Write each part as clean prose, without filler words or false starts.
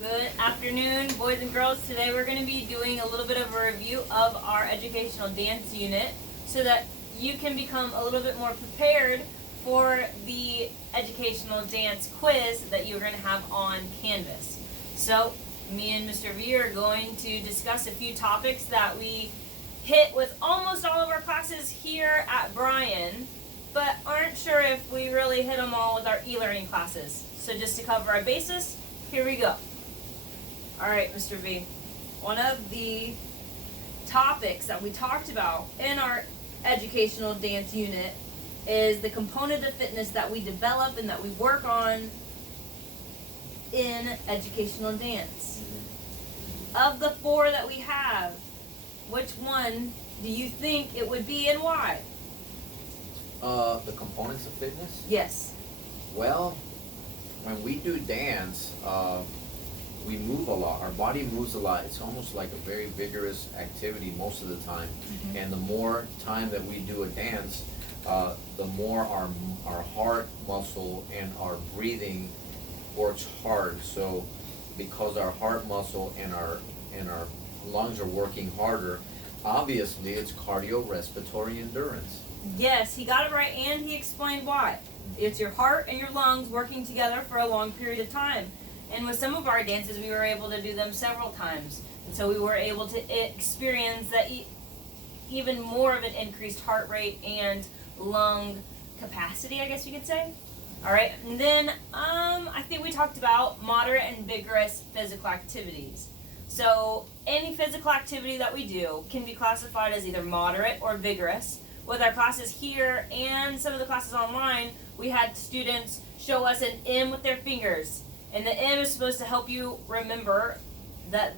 Good afternoon, boys and girls. Today we're going to be doing a little bit of a review of our educational dance unit so that you can become a little bit more prepared for the educational dance quiz that you're going to have on Canvas. So, me and Mr. V are going to discuss a few topics that we hit with almost all of our classes here at Bryan, but aren't sure if we really hit them all with our e-learning classes. So just to cover our basis, here we go. Alright, Mr. V, one of the topics that we talked about in our educational dance unit is the component of fitness that we develop and that we work on in educational dance. Of the four that we have, which one do you think it would be and why? The components of fitness? Yes. Well, when we do dance, we move a lot. Our body moves a lot. It's almost like a very vigorous activity most of the time. Mm-hmm. And the more time that we do a dance, the more our heart muscle and our breathing works hard. So because our heart muscle and our lungs are working harder, obviously it's cardiorespiratory endurance. Yes, he got it right, and he explained why. It's your heart and your lungs working together for a long period of time. And with some of our dances, we were able to do them several times. And so we were able to experience that even more of an increased heart rate and lung capacity, I guess you could say. All right, and then I think we talked about moderate and vigorous physical activities. So any physical activity that we do can be classified as either moderate or vigorous. With our classes here and some of the classes online, we had students show us an M with their fingers. And the M is supposed to help you remember that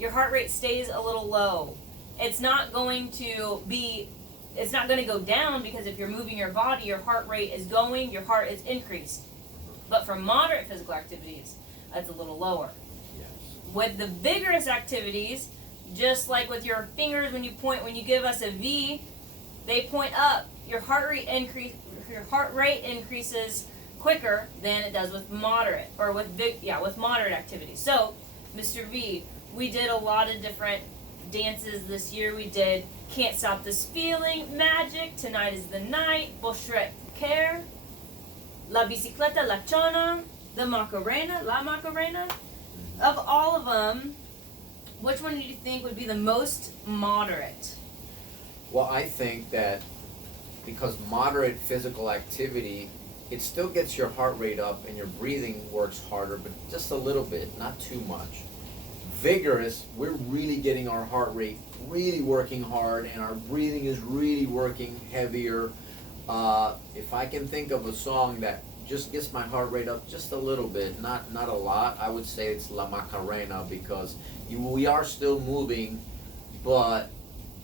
your heart rate stays a little low. It's not going to go down, because if you're moving your body, your heart rate is going, your heart is increased. But for moderate physical activities, that's a little lower. Yes. With the vigorous activities, just like with your fingers when you give us a V, they point up. Your heart rate increases quicker than it does with moderate with moderate activities. So, Mr. V, we did a lot of different dances this year. We did Can't Stop This Feeling, Magic, Tonight Is the Night, Bolshoi Care, La Bicicleta, La Chona, the Macarena, La Macarena. Of all of them, which one do you think would be the most moderate? Well, I think that because moderate physical activity, it still gets your heart rate up and your breathing works harder, but just a little bit, not too much. Vigorous, we're really getting our heart rate really working hard, and our breathing is really working heavier. If I can think of a song that just gets my heart rate up just a little bit, not a lot, I would say it's La Macarena, because we are still moving, but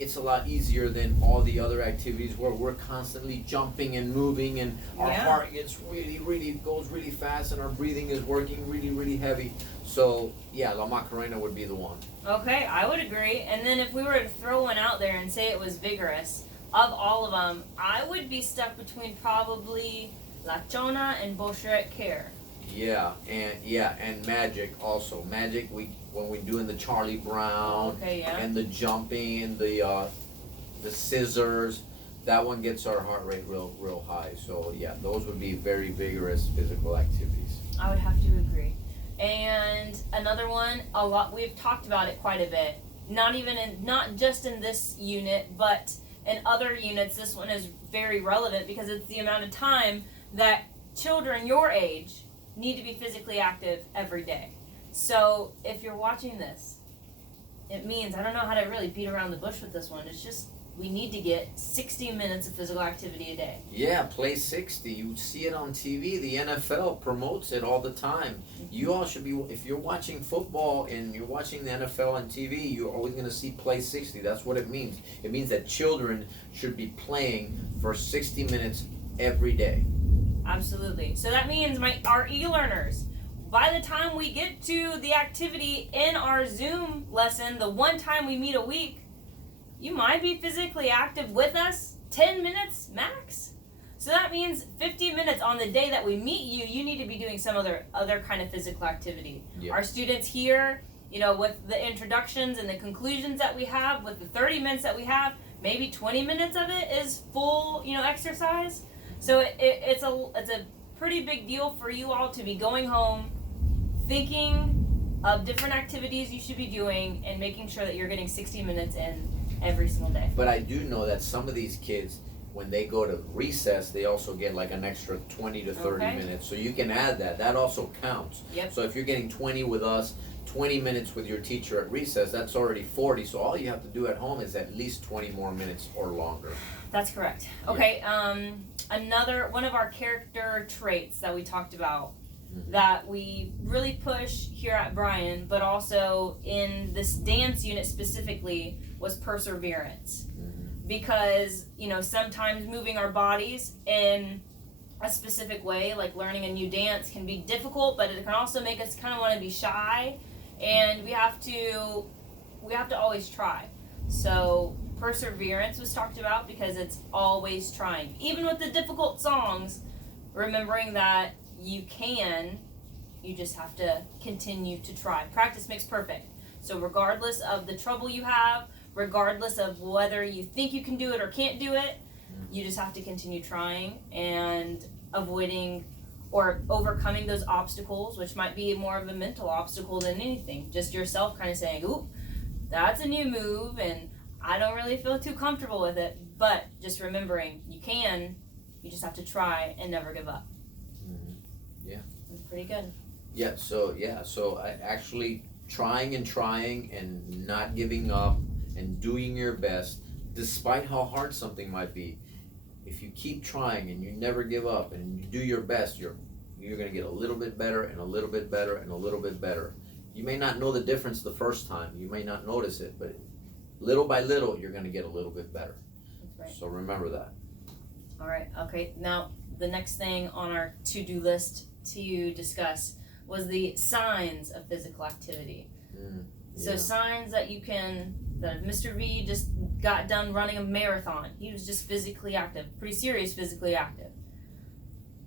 it's a lot easier than all the other activities where we're constantly jumping and moving, and our heart gets goes really fast, and our breathing is working really heavy. So yeah, La Macarena would be the one. Okay, I would agree. And then if we were to throw one out there and say it was vigorous, of all of them, I would be stuck between probably La Chona and Bolshoi Care. And Magic also. Magic, when we're doing the Charlie Brown, and the jumping and the scissors, that one gets our heart rate real high. So yeah, those would be very vigorous physical activities. I would have to agree. And another one, we've talked about it quite a bit. Not just in this unit, but in other units. This one is very relevant because it's the amount of time that children your age need to be physically active every day. So if you're watching this, it means, I don't know how to really beat around the bush with this one, it's just we need to get 60 minutes of physical activity a day. Yeah, Play 60. You see it on TV. The NFL promotes it all the time. You all should be, if you're watching football and you're watching the NFL on TV, you're always going to see Play 60. That's what it means. It means that children should be playing for 60 minutes every day. Absolutely. So that means our e-learners, by the time we get to the activity in our Zoom lesson, the one time we meet a week, you might be physically active with us 10 minutes max. So that means 50 minutes on the day that we meet you, you need to be doing some other kind of physical activity. Yeah. Our students here, you know, with the introductions and the conclusions that we have, with the 30 minutes that we have, maybe 20 minutes of it is full, you know, exercise. So it's a pretty big deal for you all to be going home, thinking of different activities you should be doing, and making sure that you're getting 60 minutes in every single day. But I do know that some of these kids, when they go to recess, they also get like an extra 20 to 30 Okay. minutes. So you can add that. That also counts. Yep. So if you're getting 20 with us, 20 minutes with your teacher at recess, that's already 40. So all you have to do at home is at least 20 more minutes or longer. That's correct. Okay, another one of our character traits that we talked about that we really push here at Bryan, but also in this dance unit specifically, was perseverance. Because, you know, sometimes moving our bodies in a specific way, like learning a new dance, can be difficult, but it can also make us kind of want to be shy, and we have to always try. So perseverance was talked about because it's always trying, even with the difficult songs, remembering that you just have to continue to try. Practice makes perfect. So regardless of the trouble you have, regardless of whether you think you can do it or can't do it, you just have to continue trying and avoiding or overcoming those obstacles, which might be more of a mental obstacle than anything. Just yourself kind of saying, ooh, that's a new move and I don't really feel too comfortable with it. But just remembering you just have to try and never give up. Yeah. That's pretty good. So I actually trying and not giving up and doing your best, despite how hard something might be. If you keep trying and you never give up and you do your best, you're gonna get a little bit better and a little bit better and a little bit better. You may not know the difference the first time, you may not notice it, but little by little, you're gonna get a little bit better. That's right. So remember that. All right. Okay. Now the next thing on our to-do list to discuss was the signs of physical activity. So signs that that Mr. V just got done running a marathon. He was just physically active, pretty serious physically active.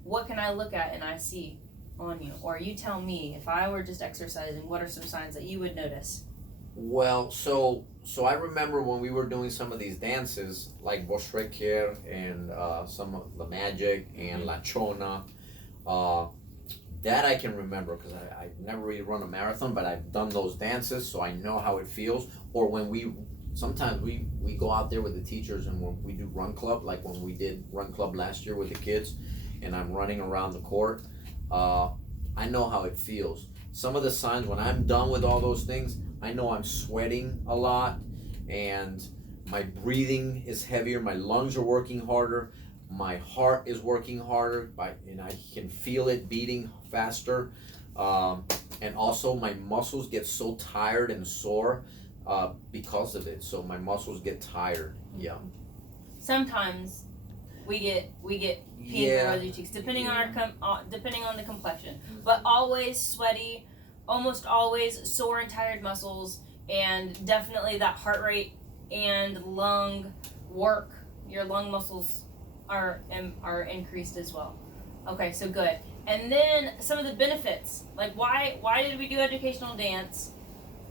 What can I look at and I see on you? Or you tell me, if I were just exercising, what are some signs that you would notice? Well, so I remember when we were doing some of these dances, like Boschreker and some of the Magic and La Chona, that I can remember because I never really run a marathon, but I've done those dances, so I know how it feels. Or when sometimes we go out there with the teachers and when we do run club, like when we did run club last year with the kids, and I'm running around the court, I know how it feels. Some of the signs, when I'm done with all those things, I know I'm sweating a lot and my breathing is heavier, my lungs are working harder, my heart is working harder, and I can feel it beating faster, and also my muscles get so tired and sore because of it. So my muscles get tired. Yeah. Sometimes we get pain in our cheeks, depending on depending on the complexion, but always sweaty, almost always sore and tired muscles, and definitely that heart rate and lung work. Your lung muscles are increased as well. Okay, so good. And then some of the benefits, like why did we do educational dance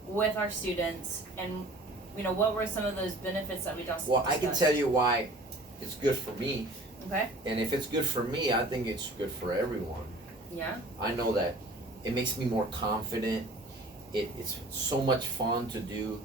with our students, and what were some of those benefits that we just discussed? I can tell you why it's good for me. Okay. And if it's good for me, I think it's good for everyone. Yeah. I know that it makes me more confident. It's so much fun to do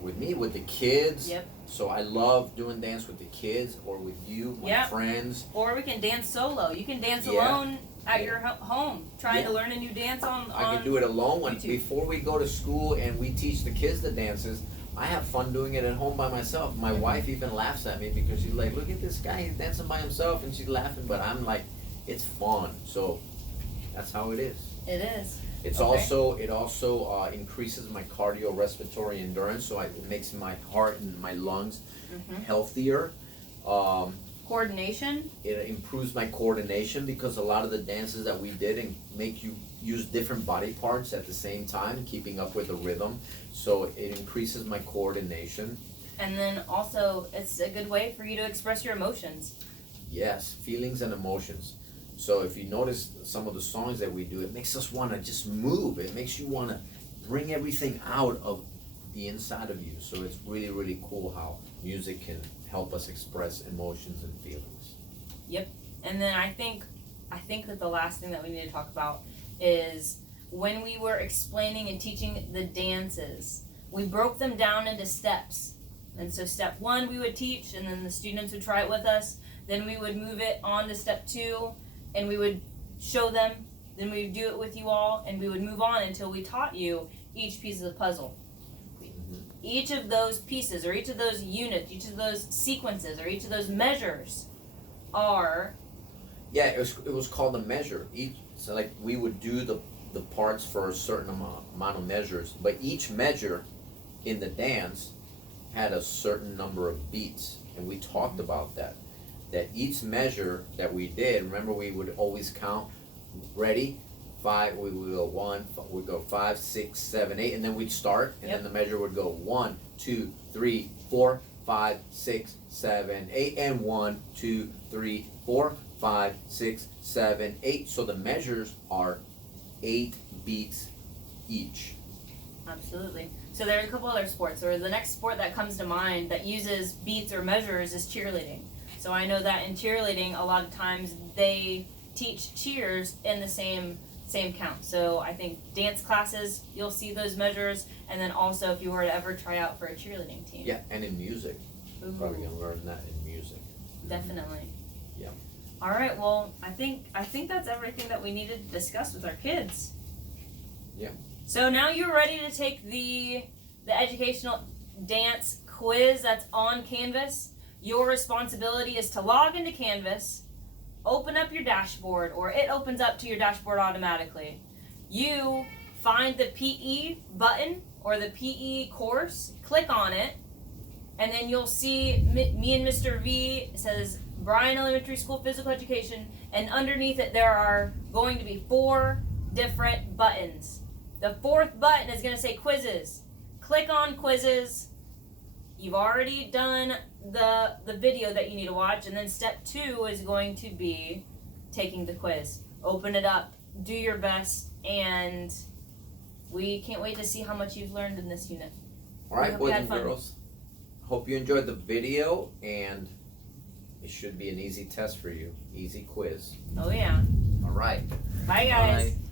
with me, with the kids. Yep. So I love doing dance with the kids or with you, my friends. Or we can dance solo. You can dance alone at your home, trying to learn a new dance on I can do it alone before we go to school and we teach the kids the dances. I have fun doing it at home by myself. My wife even laughs at me because she's like, look at this guy, he's dancing by himself, and she's laughing, but I'm like, it's fun. So that's how it is. It is. It also increases my cardiorespiratory endurance, so it makes my heart and my lungs healthier. Coordination. It improves my coordination because a lot of the dances that we did and make you use different body parts at the same time, keeping up with the rhythm. So it increases my coordination. And then also, it's a good way for you to express your emotions. Yes, feelings and emotions. So if you notice some of the songs that we do, it makes us want to just move. It makes you want to bring everything out of the inside of you. So it's really, really cool how music can help us express emotions and feelings. And then I think that the last thing that we need to talk about is when we were explaining and teaching the dances, we broke them down into steps. And so step 1 we would teach, and then the students would try it with us. Then we would move it on to step 2, and we would show them. Then we would do it with you all, and we would move on until we taught you each piece of the puzzle. Each of those pieces, or each of those units, each of those sequences, or each of those measures are... Yeah, it was called a measure. So like we would do the parts for a certain amount of measures, but each measure in the dance had a certain number of beats, and we talked about that. That each measure that we did, remember we would always count, ready, 5, we would go 1, we'd go 5, 6, 7, 8, and then we'd start, and then the measure would go 1, 2, 3, 4, 5, 6, 7, 8, and 1, 2, 3, 4, 5, 6, 7, 8. So the measures are 8 beats each. Absolutely. So there are a couple other sports, or the next sport that comes to mind that uses beats or measures is cheerleading. So I know that in cheerleading, a lot of times they teach cheers in the same count. So I think dance classes, you'll see those measures, and then also if you were to ever try out for a cheerleading team. Yeah, and in music. Ooh. Probably gonna learn that in music. Definitely. Yeah. All right. Well, I think that's everything that we needed to discuss with our kids. Yeah. So now you're ready to take the educational dance quiz that's on Canvas. Your responsibility is to log into Canvas, open up your dashboard, or it opens up to your dashboard automatically. You find the PE button or the PE course, click on it, and then you'll see me and Mr. V. It says Bryan Elementary School Physical Education, and underneath it there are going to be 4 different buttons. The 4th button is going to say quizzes. Click on quizzes. You've already done the video that you need to watch, and then step 2 is going to be taking the quiz. Open it up, do your best, and we can't wait to see how much you've learned in this unit. All right, boys and girls. Hope you enjoyed the video, and it should be an easy test for you. Easy quiz. Oh yeah. All right. Bye guys. Bye.